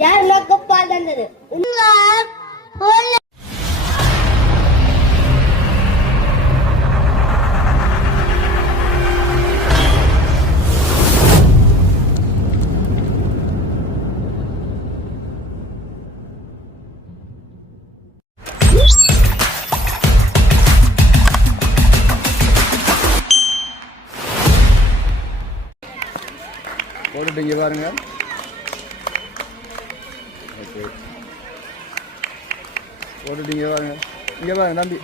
யார் உனக்கு பால். தந்தது போட்டுட்டு இங்கே பாருங்க. போட்டுட்டு இங்கே வாங்க. இங்கே வாங்க நம்பி.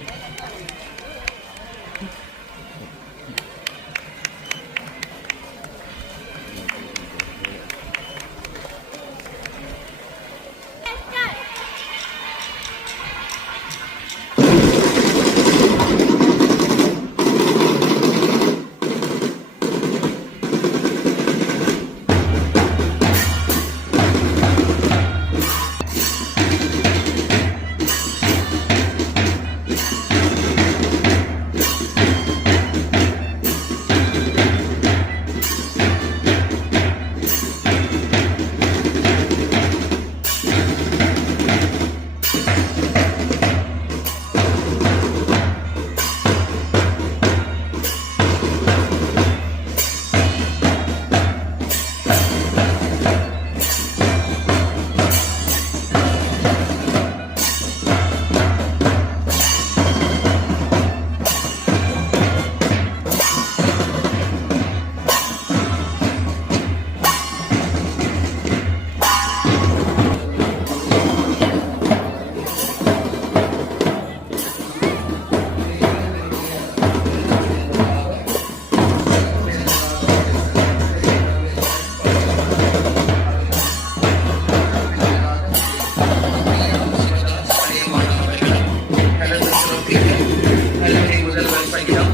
Gracias.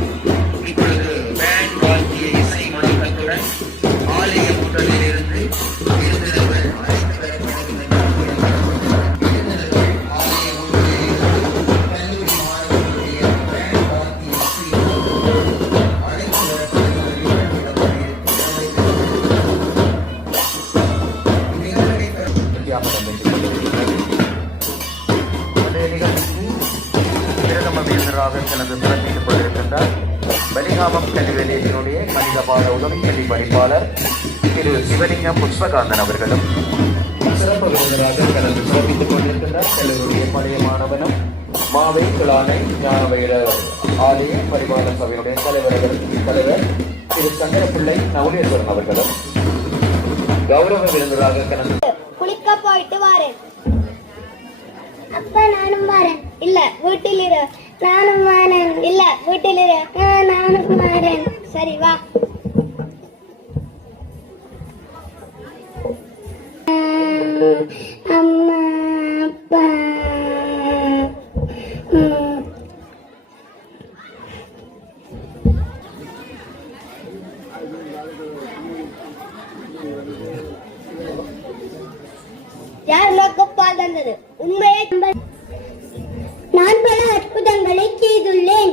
வெளிகாமம் கல்வி நிலையத்தினுடைய கணித பாட உதவி கல்வி பணிப்பாளர் திரு சிவலிங்கம் புஷ்பகாந்தன் அவர்களும் சிறப்பு விருந்தராக கலந்து சிறப்பித்துக் கொண்டிருக்கின்றார். கல்லூரிய பழைய மாணவனும் மாவை கிளானை ஞானவயிர ஆலய பரிபாலன சபையுடைய தலைவர்கள் தலைவர் திரு சங்கரப்பிள்ளை நவலேஸ்வரன் அவர்களும் கௌரவ விருந்தராக கலந்து குளிக்க போயிட்டு வாரேன். அப்ப நானும் வாரேன். இல்ல வீட்டில் இரு. நானும் வரேன் இல்ல வீட்டில் நானும் வரேன் சரி வா. அம்மா அப்பா. யார் உனக்கு தந்தது? உண்மையை நான் பல அற்புதங்களை செய்துள்ளேன்.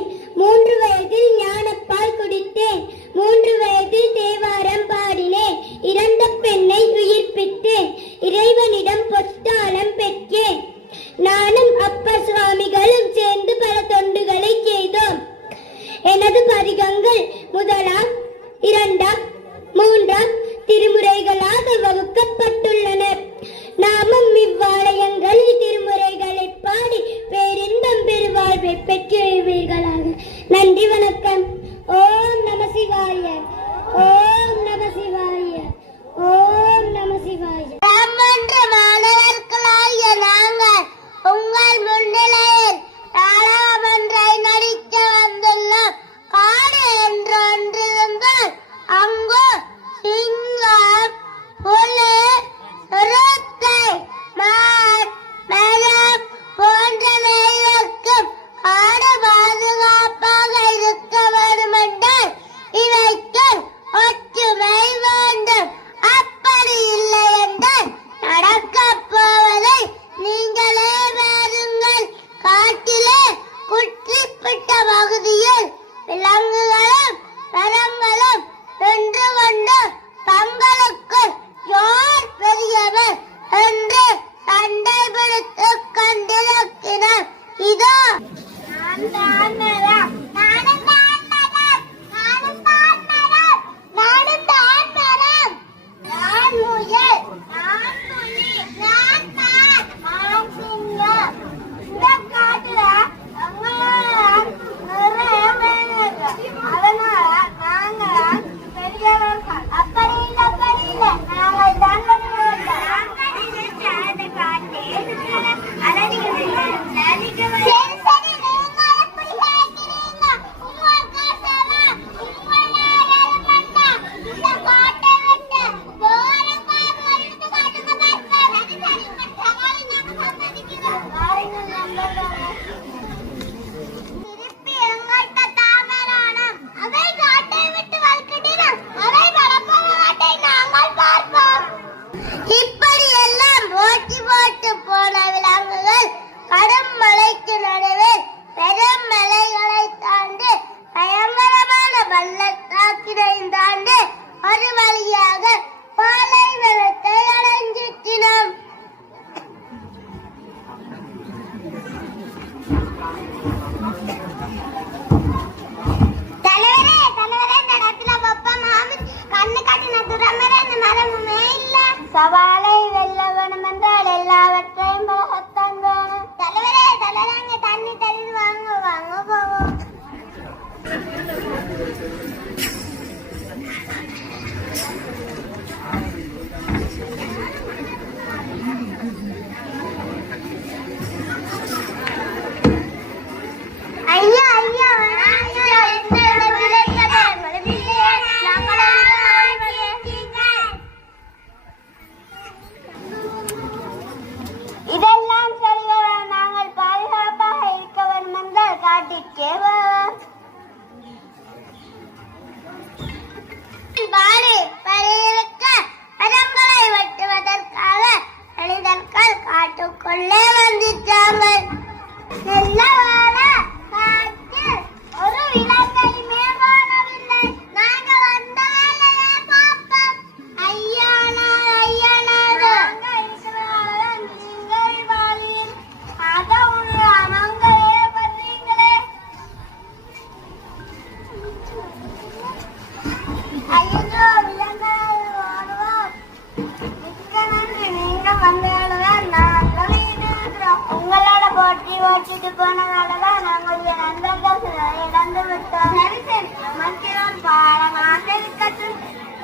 விட்டுட்டு போனதாலதான் நம்முடைய நண்பர்கள் சிலரை இழந்து விட்டோம். சரி சரி மற்ற பாடம் ஆசிரியர் கற்று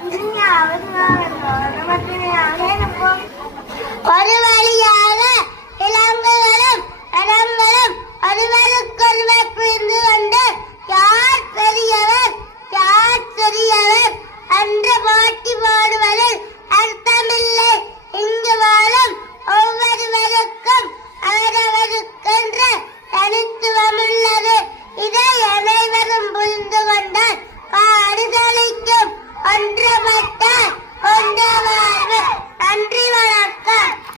இனியாவது நமக்கு